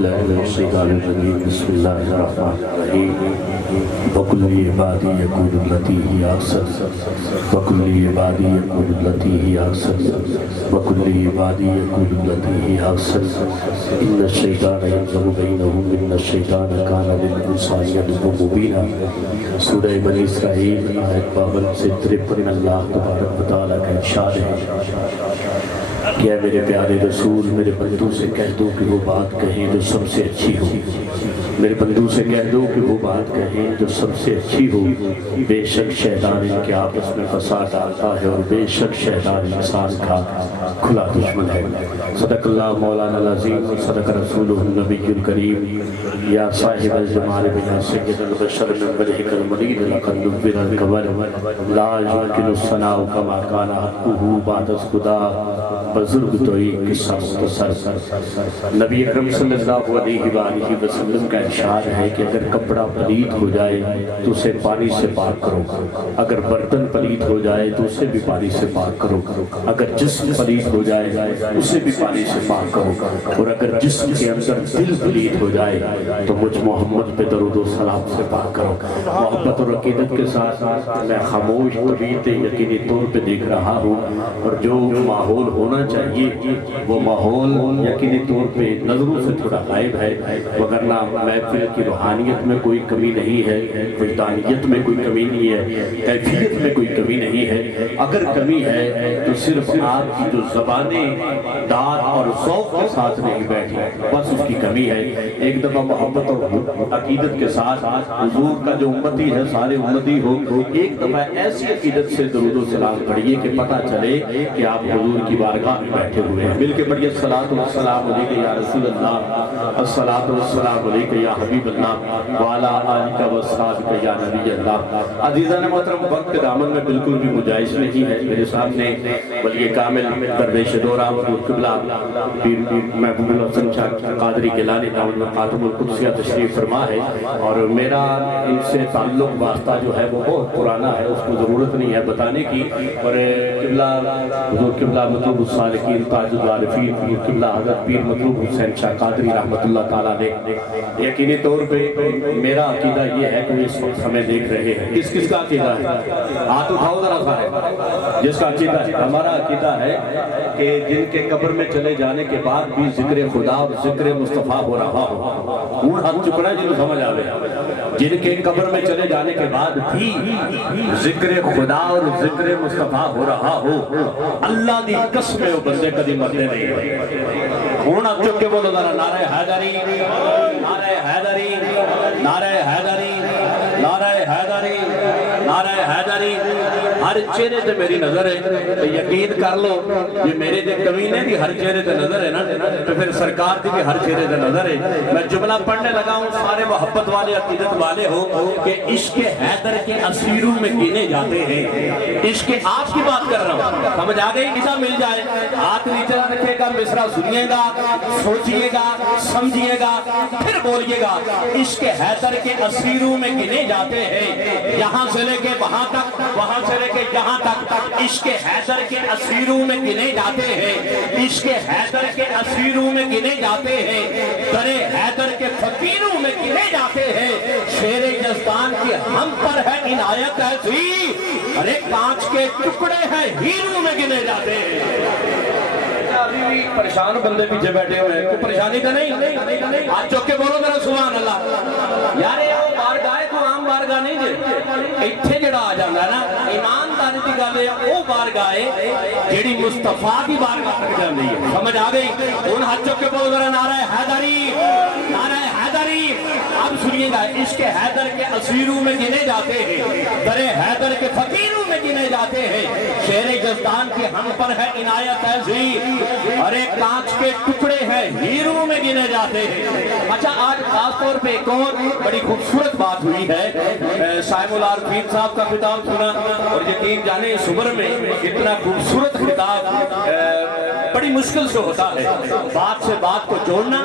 باللہ من الشیطان الرجیم بسم اللہ الرحمن الرحیم وَقُلْ لِعِبَادِي يَقُولُوا الَّتِي هِيَ أَحْسَنُ وَقُلْ لِعِبَادِي يَقُولُوا الَّتِي هِيَ أَحْسَنُ وَقُلْ لِعِبَادِي يَقُولُوا الَّتِي هِيَ أَحْسَنُ إِنَّ الشَّيْطَانَ يَنزَغُ بَيْنَهُمْ إِنَّ الشَّيْطَانَ كَانَ لِلْإِنسَانِ عَدُوًّا مُّبِينًا سورہ بنی اسرائیل آیت 52 سے 53 میں اللہ تبارک و تعالیٰ کا ارشاد ہے کہ اے میرے پیارے رسول میرے بندوں سے کہہ دو کہ وہ بات کہیں جو سب سے اچھی ہو میرے بندوں سے کہہ دو کہ وہ بات کہیں جو سب سے اچھی ہو بے شک شیطان ان کے آپس میں فساد ڈالتا ہے اور بے شک شیطان انسان کا کھلا دشمن ہے صدق اللہ مولانا العظیم صدق رسولہ النبی الکریم یا صاحب الجمال یا سید البشر من بلحق المرید لقد نبر القبر لا يمكن الثناء كما كان حقه بعد خدا بزرگ تو ایک قصہ مختصر نبی اکرم صلی اللہ علیہ وآلہ وسلم کا ارشاد ہے کہ اگر کپڑا پلید ہو جائے تو اسے پانی سے پاک کرو اگر برتن پلید ہو جائے تو اسے بھی پانی سے پاک کرو اگر جسم پلید ہو جائے اسے بھی پانی سے پاک کرو اور اگر جسم کے اندر دل پلید ہو جائے تو مجھ محمد پہ درود و سلام سے پاک کرو محبت اور عقیدت کے ساتھ میں خاموش طبیعت یقینی طور پہ دیکھ رہا ہوں اور جو ماحول ہونا چاہیے وہ ماحول یقینی طور پہ نظروں سے تھوڑا غائب ہے وگرنہ محفل کی روحانیت میں کوئی کمی نہیں ہے وجدانیت میں کوئی کمی نہیں ہے کیفیت میں کوئی کمی نہیں ہے اگر کمی ہے تو صرف آپ کی جو زبانیں داد اور ذوق کے ساتھ نہیں بیٹھی بس اس کی کمی ہے ایک دفعہ محبت اور عقیدت کے ساتھ حضور کا جو امتی ہے سارے امتی ہو ایک دفعہ ایسی عقیدت سے درود و سلام پڑھیے کہ پتہ چلے کہ آپ حضور کی بارگاہ میں بیٹھے ہوئے ہیں مل کے پڑھیے الصلاۃ والسلام علیک یا رسول اللہ الصلاۃ والسلام علیک یا حبیب اللہ وعلا آلک واصحابک یا نبی اللہ عزیزان محترم وقت کے دامن میں بالکل بھی گنجائش نہیں ہے میرے سامنے ولی کامل درویش دورہ حضور قبلہ پیر محبوب الحسن شاہ قادری گیلانی دامن خاتم القدسیہ تشریف فرما ہے اور میرا ان سے تعلق واسطہ جو ہے وہ بہت پرانا ہے اس کو ضرورت نہیں ہے بتانے کی اور قبلہ حضور قبلہ مطلوب الصالحین تاج العارفین پیر قبلہ حضرت پیر مطلوب حسین شاہ قادری رحمت اللہ تعالیٰ نے یقینی طور پہ میرا عقیدہ یہ ہے کہ اس وقت ہمیں دیکھ رہے ہیں کس کس کا عقیدہ ہے ہاتھ اٹھاؤ ذرا سارے جس کا عقیدہ ہے ہمارا عقیدہ ہے کہ جن کے قبر میں چلے جانے کے بعد بھی ذکر خدا اور ذکر مصطفیٰ ہو رہا ہو وہ ہاتھ چکنا ہے جنہوں سمجھ آوے جن کے قبر میں چلے جانے کے بعد بھی ذکر خدا اور ذکر مصطفیٰ ہو رہا ہو اللہ دی قسم ہے وہ بندے کدی مرتے نہیں ہون اب چکے بولو ذرا نعرہ حیدری نعرہ حیدری نعرہ حیدری نعرہ حیدری نعرہ حیدری ہر چہرے تے میری نظر ہے یقین کر لو یہ میرے دے کمینے بھی ہر چہرے تے نظر ہے نا تو پھر سرکار دی بھی ہر چہرے تے نظر ہے میں جملہ پڑھنے لگا ہوں سارے محبت والے عقیدت والے ہو کہ عشق حیدر کے اسیروں میں گنے جاتے ہیں عشق آپ کی بات کر رہا ہوں سمجھ آگئی نسا مل جائے ہاتھ نیچے رکھے گا مصرع سنیے گا سوچئے گا سمجھئے گا پھر بولیے گا عشق حیدر کے اسیروں میں گنے جاتے ہیں یہاں سے لے کے وہاں تک وہاں سے لے کے یہاں تک عشق حیدر کے اسیروں میں گنے جاتے ہیں عشق حیدر کے اسیروں میں گنے جاتے ہیں در حیدر کے فقیروں میں گنے جاتے ہیں شیر یزدان کی ہم پر ہے عنایت ایسی ارے کانچ کے ٹکڑے ہیں ہیروں میں گنے جاتے ہیں ابھی بھی پریشان بندے پیچھے بیٹھے ہوئے ہیں کوئی پریشانی تو نہیں آج چوک کے بولو ذرا سبحان اللہ یار یہ وہ بارگاہ تو عام بارگاہ نہیں جے اتھے جڑا آ جانا ہے نا ایمانداری دی گل ہے وہ بارگاہ جیڑی مصطفیٰ کی بارگاہ تک جاندی ہے سمجھ آ گئی ان ہاتھ چوک کے بولو ذرا نعرہ حیدری نعرہ حیدری اب سنیے گا عشق حیدر کے اسیروں میں گنے جاتے ہیں در حیدر کے فقیروں میں گنے جاتے ہیں شیر یزدان کی ہم پر ہے عنایت ایسی اور ایک کانچ کے ٹکڑے ہیں ہیروں میں گنے جاتے ہیں اچھا آج خاص طور پہ ایک اور بڑی خوبصورت بات ہوئی ہے صاحب العارفین صاحب کا خطاب سنا اور یقین جانے صبر میں اتنا خوبصورت خطاب بڑی مشکل سے ہوتا ہے بات سے بات کو جوڑنا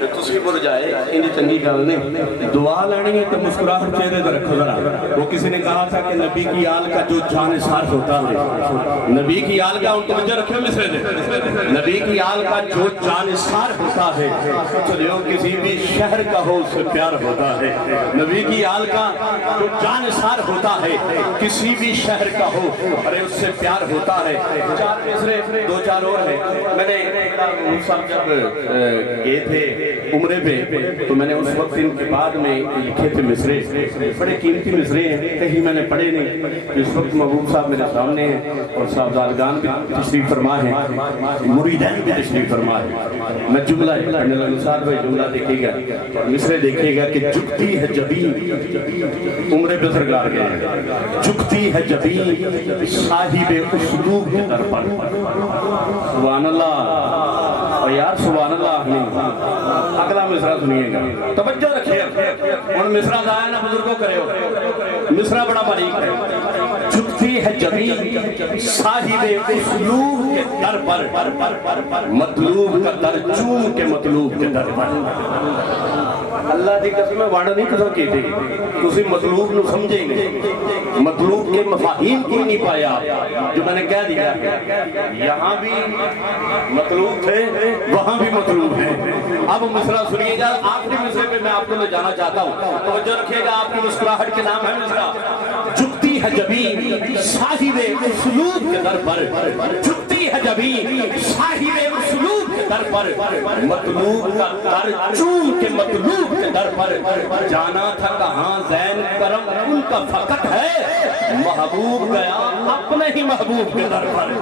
تسی مر جائے انجی چنگی گل نہیں، دعا لینی ہے تو مسکراہٹ چہرے پر رکھو ذرا۔ وہ کسی نے کہا تھا کہ نبی کی آل کا جو جانثار ہوتا ہے، نبی کی آل کا، ان توجہ رکھے مصرے دے، نبی کی آل کا جو جانثار ہوتا ہے، چلیو کسی بھی شہر کا ہو اس سے پیار ہوتا ہے۔ نبی کی آل کا جو جانثار ہوتا ہے، کسی بھی شہر کا ہو ارے اس سے پیار ہوتا ہے۔ چار مصرے دو چار اور ہیں، میں نے صاحب جب گئے تھے عمرے پہ تو میں نے اس وقت ان کے بعد میں لکھے تھے مصرے، بڑے قیمتی مصرے ہیں، کہیں میں نے پڑھے نہیں۔ اس وقت محبوب صاحب میرے سامنے ہیں اور صاحبزادگان بھی تشریف فرما ہیں، مریدین بھی تشریف فرما ہیں۔ میں جملہ پڑھنے لگا، ساتھ بھائی جملہ دیکھے گا، مصرے دیکھے گا کہ جھکتی ہے جبین، عمرے پہ سرکار گئے، جھکتی ہے جبین صاحب اسلوب کے در پر۔ سبحان اللہ، اور یار سبحان اللہ نہیں، اگلا مصرع سنیے گا، توجہ رکھیں۔ اور مصرع دایا نا بزرگوں کرے ہو، مصرع بڑا باریک ہے۔ جھکتی ہے جبین صاحب اسلوب کے در پر، مطلوب کا در چوم کے مطلوب کے در پر۔ اللہ دی قسم ہے واڑا نہیں قسم کی تھی، تسی مطلوب نو سمجھے ہی نہیں، مطلوب کے مفاہیم کی نہیں پایا جو میں نے کہہ دیا۔ یہاں بھی مطلوب تھے، وہاں بھی مطلوب ہے۔ اب مصرع سنیے گا، آخری مصرے پہ میں آپ کو لے جانا چاہتا ہوں، توجہ رکھیے گا، آپ کی مسکراہٹ کے نام ہے مصرع۔ جھکتی ہے جبین صاحب اسلوب کے در پر، جھکتی ہے جبین صاحب اسلوب کے در پر، مطلوب کا در چوم کے مطلوب کے در پر۔ جانا تھا کہاں زین کرم ان کا فقط ہے، محبوب گیا اپنے ہی محبوب کے در پر۔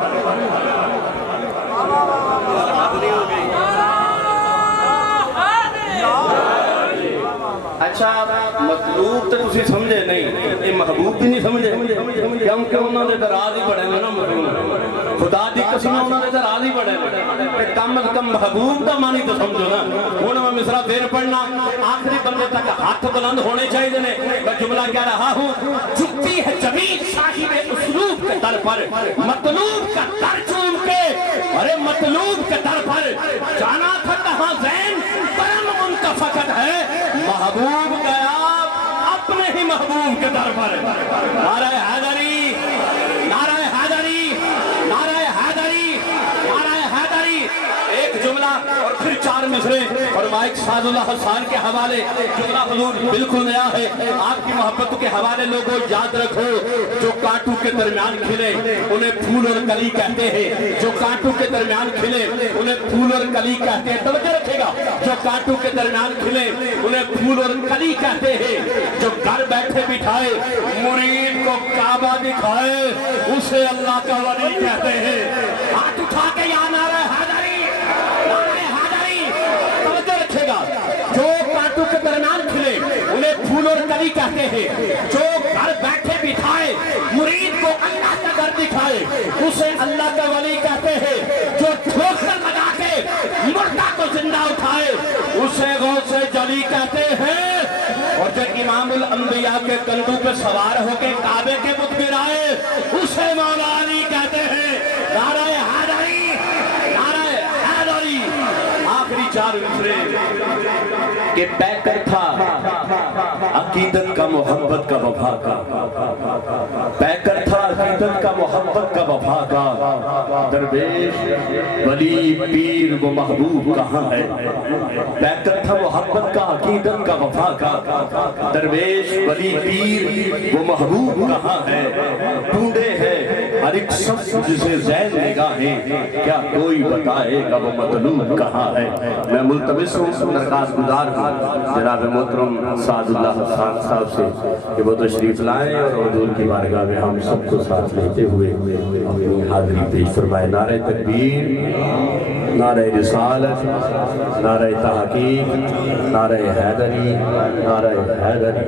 اچھا مطلوب تو تسی سمجھے نہیں، یہ محبوب بھی نہیں سمجھے، کیونکہ انہوں نے راضی بڑھے نا مطلوب، خدا دی قسم انہوں نے راضی بڑھے، کم از کم محبوب کا معنی تو سمجھو نا۔ ہوں میں مصرع پھر پڑھنا، آخری بندے تک ہاتھ بلند ہونے چاہیے، میں جملہ کہہ رہا ہوں۔ جھکتی ہے جبین صاحب اسلوب کے در پر، مطلوب کا در چوم کے، ارے مطلوب کے در پر۔ جانا تھا کہاں زین کرم ان کا فقط ہے، محبوب گیا اپنے ہی محبوب کے در پر۔ نعرہ حیدری، نعرہ حیدری، نعرہ حیدری، نعرہ حیدری۔ ایک جملہ اور پھر چار مصرے، اور مائک سعد اللہ حسان کے حوالے جملہ حضور بالکل نیا ہے، آپ کی محبت کے حوالے لوگوں یاد رکھو۔ جو کانٹوں کے درمیان کھلے انہیں پھول اور کلی کہتے ہیں، جو کانٹوں کے درمیان کھلے انہیں پھول اور کلی کہتے ہیں، توجہ رکھے گا۔ جو کانٹوں کے درمیان کھلے انہیں پھول اور کلی کہتے ہیں، جو گھر بیٹھے بٹھائے مرید کو کعبہ دکھائے اسے اللہ کا ولی کہتے ہیں۔ ہاتھ اٹھا کے یا نعرہ حیدری، نعرہ حیدری، توجہ رکھے گا۔ جو کانٹوں کے درمیان کھلے انہیں پھول اور کلی کہتے ہیں، جو گھر بیٹھے بٹھائے مرید کو اللہ کا گھر دکھائے اسے اللہ کا ولی کہتے ہیں، جو ٹھوکر لگا کے مردہ کو زندہ اٹھائے اسے غوث جلی کہتے ہیں، اور جو امام الانبیاء کے کندھوں پہ سوار ہو کے کعبے کے بت گرائے اسے مولا علی کہتے ہیں۔ نعرہ حیدری، نعرہ حیدری۔ آخری چار مصرے کہ پیکر تھا عقیدت کا محبت کا وفا کا، پیکر تھا عقیدت کا محبت کا وفا کا، درویش ولی پیر وہ محبوب کہاں ہے؟ پیکر تھا محبت کا عقیدت کا وفا کا، درویش ولی پیر وہ محبوب کہاں ہے؟ ڈھونڈے ہے ہر ایک شخص جسے زین نگاہیں، کیا کوئی بتائے گا وہ مطلوب کہاں ہے؟ میں ملتمس ہوں درخواست گزار ہوں جناب محترم سعد اللہ حسان صاحب سے کہ وہ تشریف لائیں اور حضور کی بارگاہ میں ہم سب کو ساتھ لیتے ہوئے اپنی حاضری پیش فرمائے۔ نعرہ تکبیر، نعرہ رسالت، نعرہ تحقیق، نعرہ حیدری، نعرہ حیدری۔